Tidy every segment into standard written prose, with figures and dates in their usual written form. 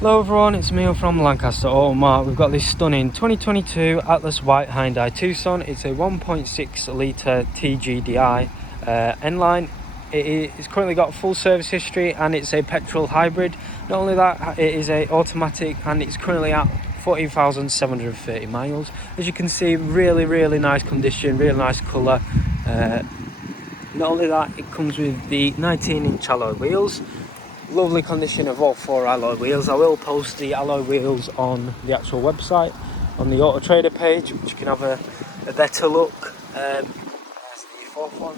Hello everyone, it's Emil from Lancaster Automart. We've got this stunning 2022 Atlas White Hyundai Tucson. It's a 1.6 litre T-GDi N-line. It's currently got full service history and it's a petrol hybrid. Not only that, it is a automatic and it's currently at 14,730 miles. As you can see, really nice condition, really nice colour. Not only that, it comes with the 19-inch alloy wheels. Lovely condition of all 4 alloy wheels. I will post the alloy wheels on the actual website, on the Auto Trader page, which you can have a better look. There's the 4th one.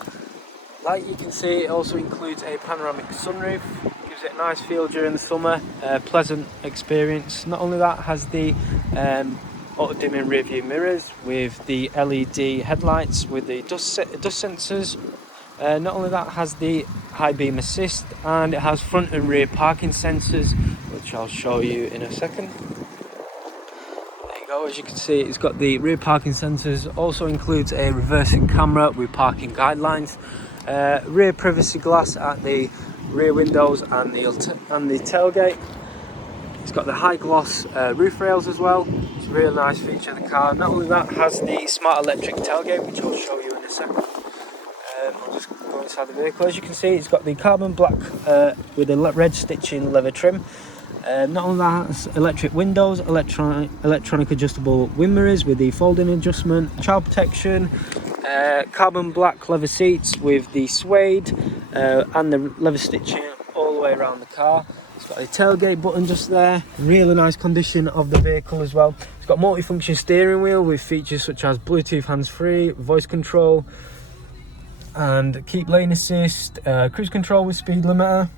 Like you can see, it also includes a panoramic sunroof. Gives it a nice feel during the summer, pleasant experience. Not only that, has the auto dimming rear view mirrors with the LED headlights with the dust sensors. Not only that, has the high beam assist, and it has front and rear parking sensors, which I'll show you in a second. There you go. As you can see, it's got the rear parking sensors. Also includes a reversing camera with parking guidelines, rear privacy glass at the rear windows and the tailgate. It's got the high gloss roof rails as well. It's a really nice feature of the car. Not only that, has the smart electric tailgate, which I'll show you in a second. I'll just go inside the vehicle. As you can see, it's got the carbon black with a red stitching leather trim. Not only that, has electric windows, electronic adjustable wind mirrors with the folding adjustment, child protection, carbon black leather seats with the suede and the leather stitching all the way around the car. It's got a tailgate button just there. Really nice condition of the vehicle as well. It's got multi-function steering wheel with features such as Bluetooth hands-free, voice control, and keep lane assist, cruise control with speed limiter.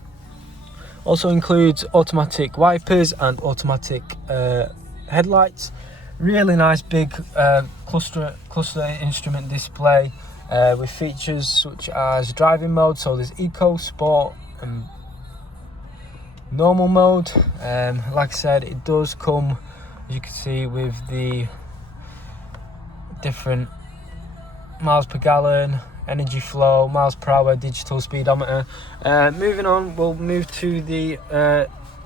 Also includes automatic wipers and automatic headlights. Really nice big cluster instrument display with features such as driving mode. So there's eco, sport and normal mode. Like I said, it does come, as you can see, with the different miles per gallon, energy flow, miles per hour, digital speedometer. Moving on, we'll move to the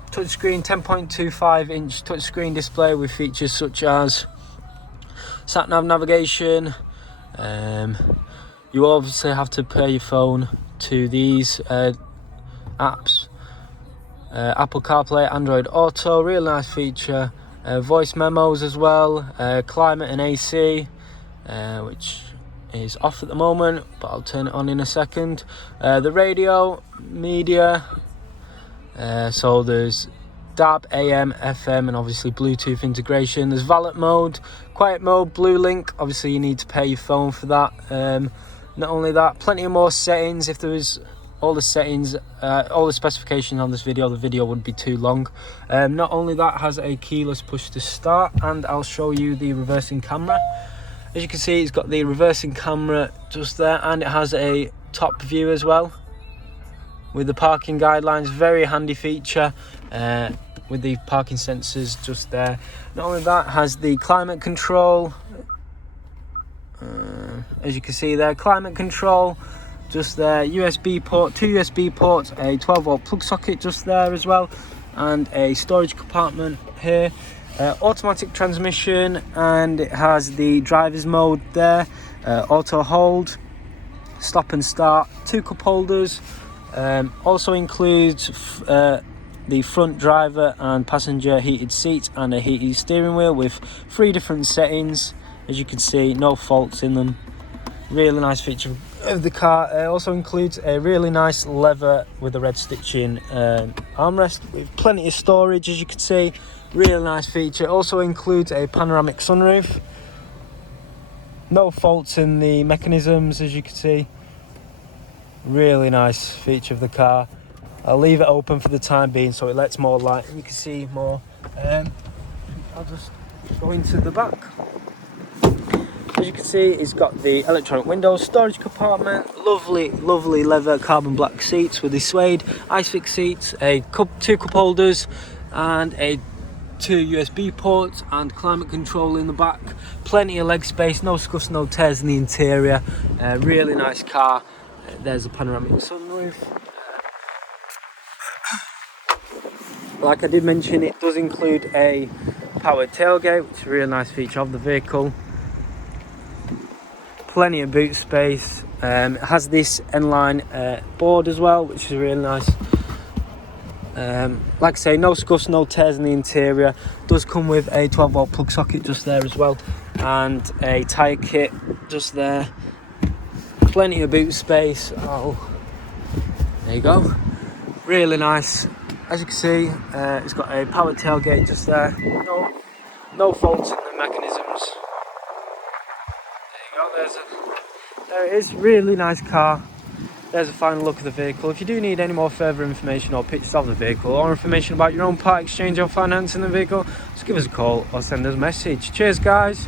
touchscreen, 10.25 inch touchscreen display with features such as sat-nav navigation. You obviously have to pair your phone to these apps. Apple CarPlay, Android Auto, really nice feature. Voice memos as well, climate and AC, which is off at the moment, but I'll turn it on in a second. The radio, media, so there's DAB, AM, FM, and obviously Bluetooth integration. There's valet mode, quiet mode, blue link. Obviously you need to pay your phone for that. Not only that, plenty of more settings. If there was all the settings, all the specifications on this video, the video would be too long. Not only that, has a keyless push to start, and I'll show you the reversing camera. As you can see, it's got the reversing camera just there, and it has a top view as well with the parking guidelines. Very handy feature with the parking sensors just there. Not only that, has the climate control. As you can see there, climate control just there, USB port, 2 USB ports, a 12-volt plug socket just there as well, and a storage compartment here. Automatic transmission, and it has the driver's mode there, auto hold, stop and start, 2 cup holders. Also includes the front driver and passenger heated seats and a heated steering wheel with 3 different settings. As you can see, no faults in them. Really nice feature of the car. It also includes a really nice leather with the red stitching armrest with plenty of storage, as you can see. Really nice feature. Also includes a panoramic sunroof. No faults in the mechanisms, as you can see. Really nice feature of the car. I'll leave it open for the time being so it lets more light and you can see more. I'll just go into the back. As you can see, it's got the electronic windows, storage compartment, lovely leather carbon black seats with the suede, ISOFIX seats, 2 cup holders, and 2 USB ports and climate control in the back. Plenty of leg space, no scuffs, no tears in the interior. Really nice car. There's a panoramic sunroof. Like I did mention, it does include a powered tailgate, which is a really nice feature of the vehicle. Plenty of boot space. It has this N-line board as well, which is really nice. Like I say, no scuffs, no tears in the interior. Does come with a 12-volt plug socket just there as well, and a tyre kit just there. Plenty of boot space. Oh, there you go. Really nice. As you can see, it's got a powered tailgate just there. No faults in the mechanisms. There you go. There it is. Really nice car. There's a final look of the vehicle. If you do need any more further information or pictures of the vehicle, or information about your own part exchange or financing the vehicle, just give us a call or send us a message. Cheers, guys.